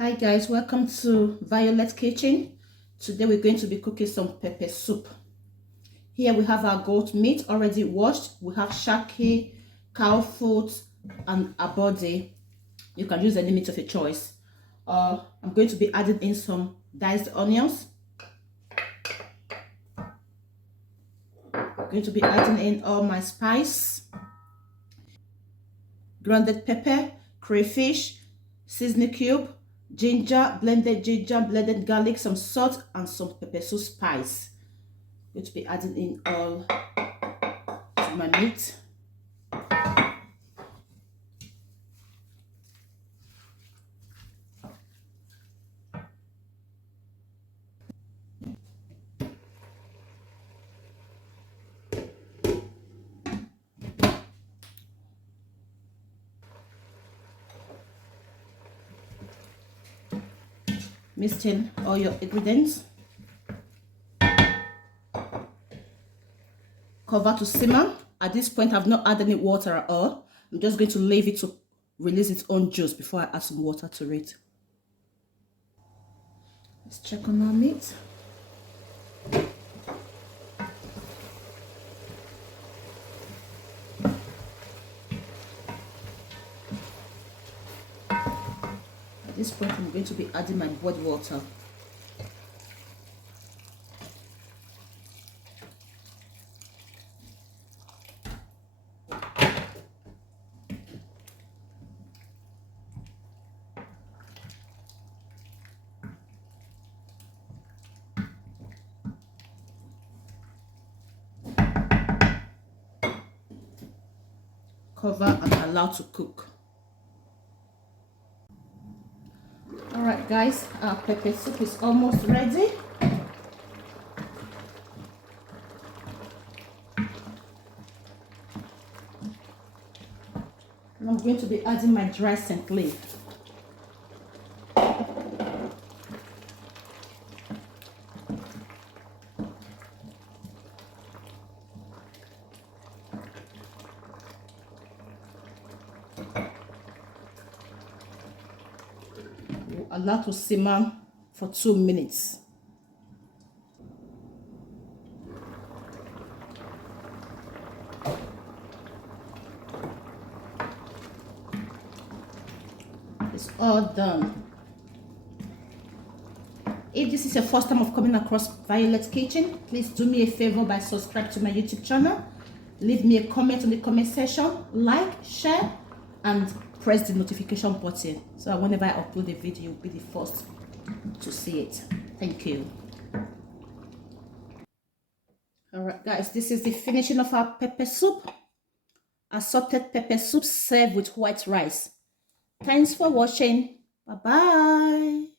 Hi guys, welcome to Violet Kitchen. Today we're going to be cooking some pepper soup. Here we have our goat meat already washed. We have shaki, cow foot, and a body. You can use any meat of your choice. I'm going to be adding in some diced onions. I'm going to be adding in all my spice, grounded pepper, crayfish, seasoning cube, ginger, blended garlic, some salt, and some pepper soup spice. I'm going to be adding in all to my meat. Mix in all your ingredients. Cover to simmer. At this point, I've not added any water at all. I'm just going to leave it to release its own juice before I add some water to it. Let's check on our meat. At this point, I'm going to be adding my boiled water. Cover and allow to cook. Alright guys, our pepper soup is almost ready. And I'm going to be adding my dry scent leaf. Allow to simmer for 2 minutes. It's all done. If this is your first time of coming across Violet Kitchen, please do me a favor by subscribe to my YouTube channel. Leave me a comment in the comment section, like, share, and press the notification button so that whenever I upload a video, you'll be the first to see it. Thank you. Alright guys, this is the finishing of our pepper soup. Assorted pepper soup served with white rice. Thanks for watching. Bye bye.